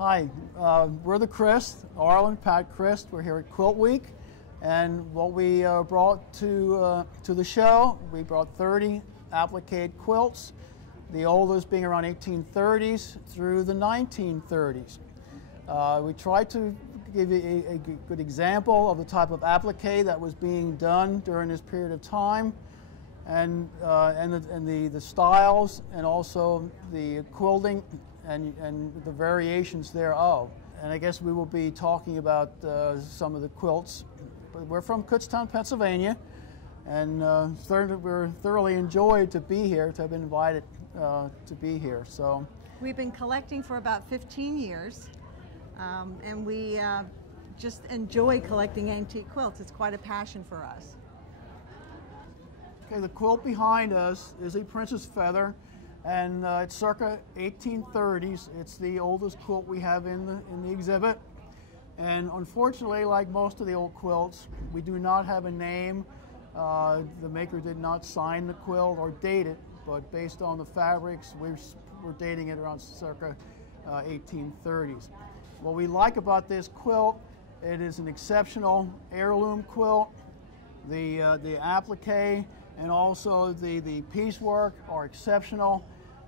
Hi, we're the Christ, Arlan and Pat Christ. We're here at Quilt Week, and what we brought to the show, we brought 30 appliqué quilts, the oldest being around 1830s through the 1930s. We tried to give you a good example of the type of appliqué that was being done during this period of time, and the styles, and also the quilting and the variations thereof. And I guess we will be talking about some of the quilts. But we're from Kutztown, Pennsylvania, and we're thoroughly enjoyed to be here, to have been invited to be here. So we've been collecting for about 15 years, and we just enjoy collecting antique quilts. It's quite a passion for us. Okay, the quilt behind us is a princess feather, and it's circa 1830s. It's the oldest quilt we have in the exhibit. And unfortunately, like most of the old quilts, we do not have a name. The maker did not sign the quilt or date it, but based on the fabrics, we're dating it around circa 1830s. What we like about this quilt, it is an exceptional heirloom quilt. The applique and also the piecework are exceptional,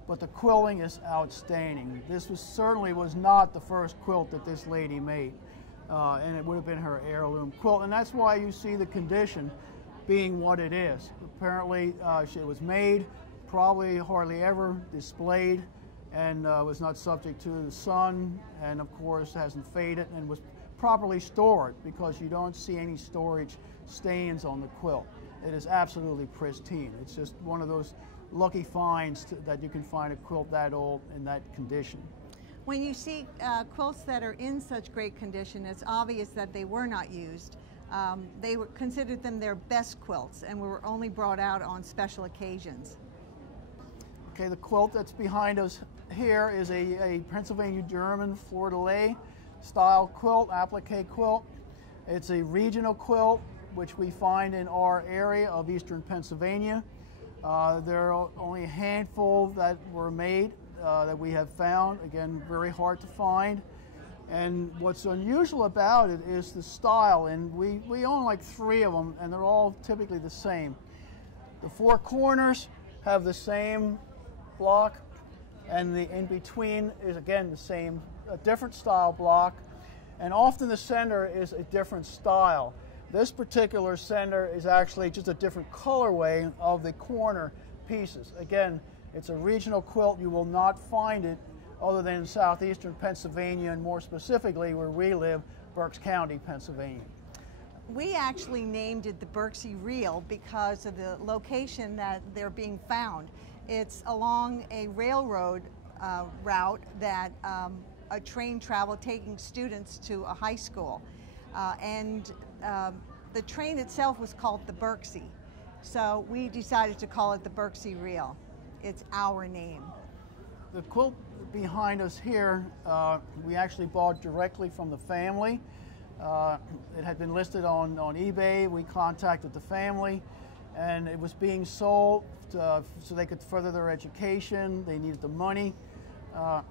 but the quilting is outstanding. This certainly was not the first quilt that this lady made, and it would have been her heirloom quilt, and that's why you see the condition being what it is. Apparently, it was made, probably hardly ever displayed, and was not subject to the sun, and of course hasn't faded, and was properly stored, because you don't see any storage stains on the quilt. It is absolutely pristine. It's just one of those lucky finds that you can find a quilt that old in that condition. When you see quilts that are in such great condition, it's obvious that they were not used. They considered them their best quilts and were only brought out on special occasions. Okay, the quilt that's behind us here is a Pennsylvania German Fleur-De-Lis style quilt, applique quilt. It's a regional quilt which we find in our area of eastern Pennsylvania. There are only a handful that were made that we have found. Again, very hard to find. And what's unusual about it is the style, and we own like 3 of them, and they're all typically the same. The 4 corners have the same block, and the in between is again the same, a different style block, and often the center is a different style. This particular center is actually just a different colorway of the corner pieces. Again, it's a regional quilt. You will not find it other than in southeastern Pennsylvania, and more specifically where we live, Berks County, Pennsylvania. We actually named it the Berksey Reel because of the location that they're being found. It's along a railroad route that a train traveled taking students to a high school. The train itself was called the Berksey, so we decided to call it the Berksey Reel. It's our name. The quilt behind us here, we actually bought directly from the family. It had been listed on eBay. We contacted the family, and it was being sold so they could further their education. They needed the money.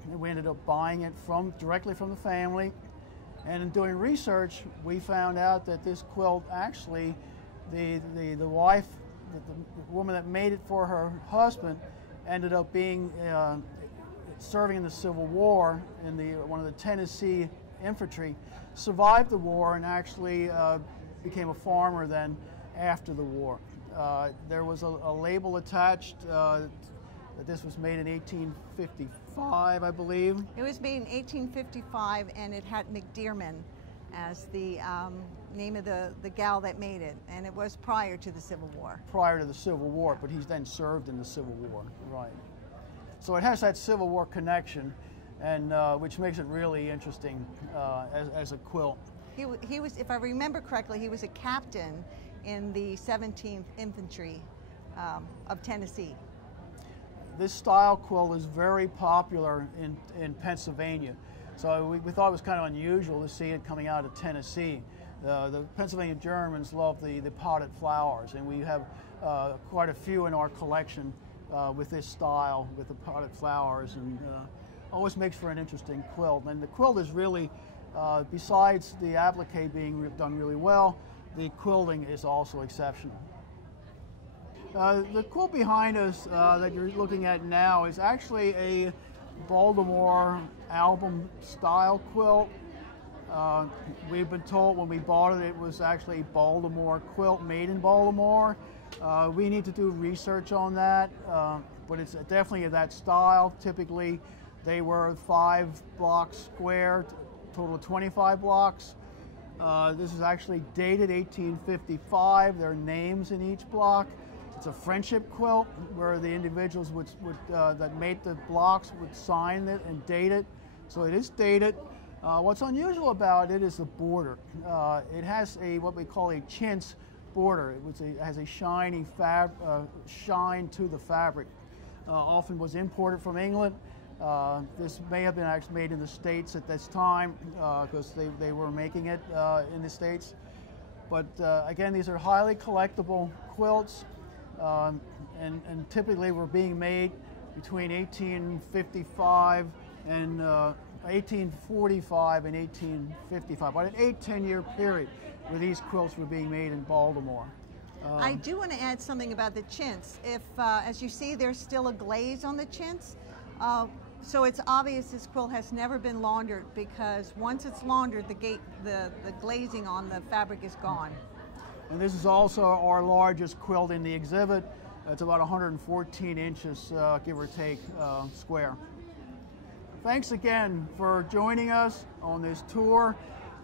We ended up buying it directly from the family. And in doing research, we found out that this quilt actually, the wife, the woman that made it for her husband, ended up being serving in the Civil War in one of the Tennessee infantry, survived the war, and actually became a farmer then after the war. There was a label attached that this was made in 1855, I believe. It was made in 1855, and it had McDearman as the name of the gal that made it, and it was prior to the Civil War. Prior to the Civil War, but he's then served in the Civil War, right. So it has that Civil War connection, and which makes it really interesting as a quilt. He was, if I remember correctly, he was a captain in the 17th Infantry of Tennessee. This style quilt is very popular in Pennsylvania. So we thought it was kind of unusual to see it coming out of Tennessee. The Pennsylvania Germans love the potted flowers, and we have quite a few in our collection with this style, with the potted flowers. And always makes for an interesting quilt. And the quilt is really, besides the applique being done really well, the quilting is also exceptional. The quilt behind us that you're looking at now is actually a Baltimore album style quilt. We've been told when we bought it, it was actually a Baltimore quilt made in Baltimore. We need to do research on that, but it's definitely that style. Typically, they were 5 blocks square, total of 25 blocks. This is actually dated 1855. There are names in each block. It's a friendship quilt where the individuals that made the blocks would sign it and date it. So it is dated. What's unusual about it is the border. It has what we call a chintz border. It has a shiny shine to the fabric. Often was imported from England. This may have been actually made in the States at this time because they were making it in the States. But again, these are highly collectible quilts, and typically were being made between 1855 and 1845 and 1855, about an 8-10 year period where these quilts were being made in Baltimore. I do want to add something about the chintz. If, as you see, there's still a glaze on the chintz, so it's obvious this quilt has never been laundered, because once it's laundered, the glazing on the fabric is gone. And this is also our largest quilt in the exhibit. It's about 114 inches, give or take, square. Thanks again for joining us on this tour.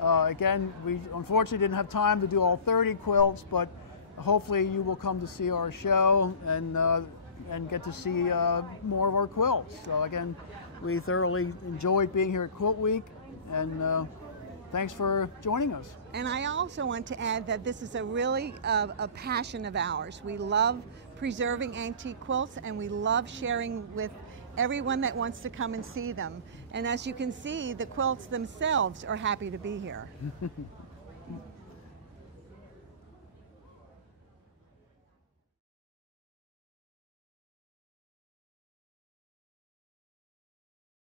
Again, we unfortunately didn't have time to do all 30 quilts, but hopefully you will come to see our show and get to see more of our quilts. So again, we thoroughly enjoyed being here at Quilt Week, and thanks for joining us. And I also want to add that this is a really a passion of ours. We love preserving antique quilts, and we love sharing with everyone that wants to come and see them. And as you can see, the quilts themselves are happy to be here.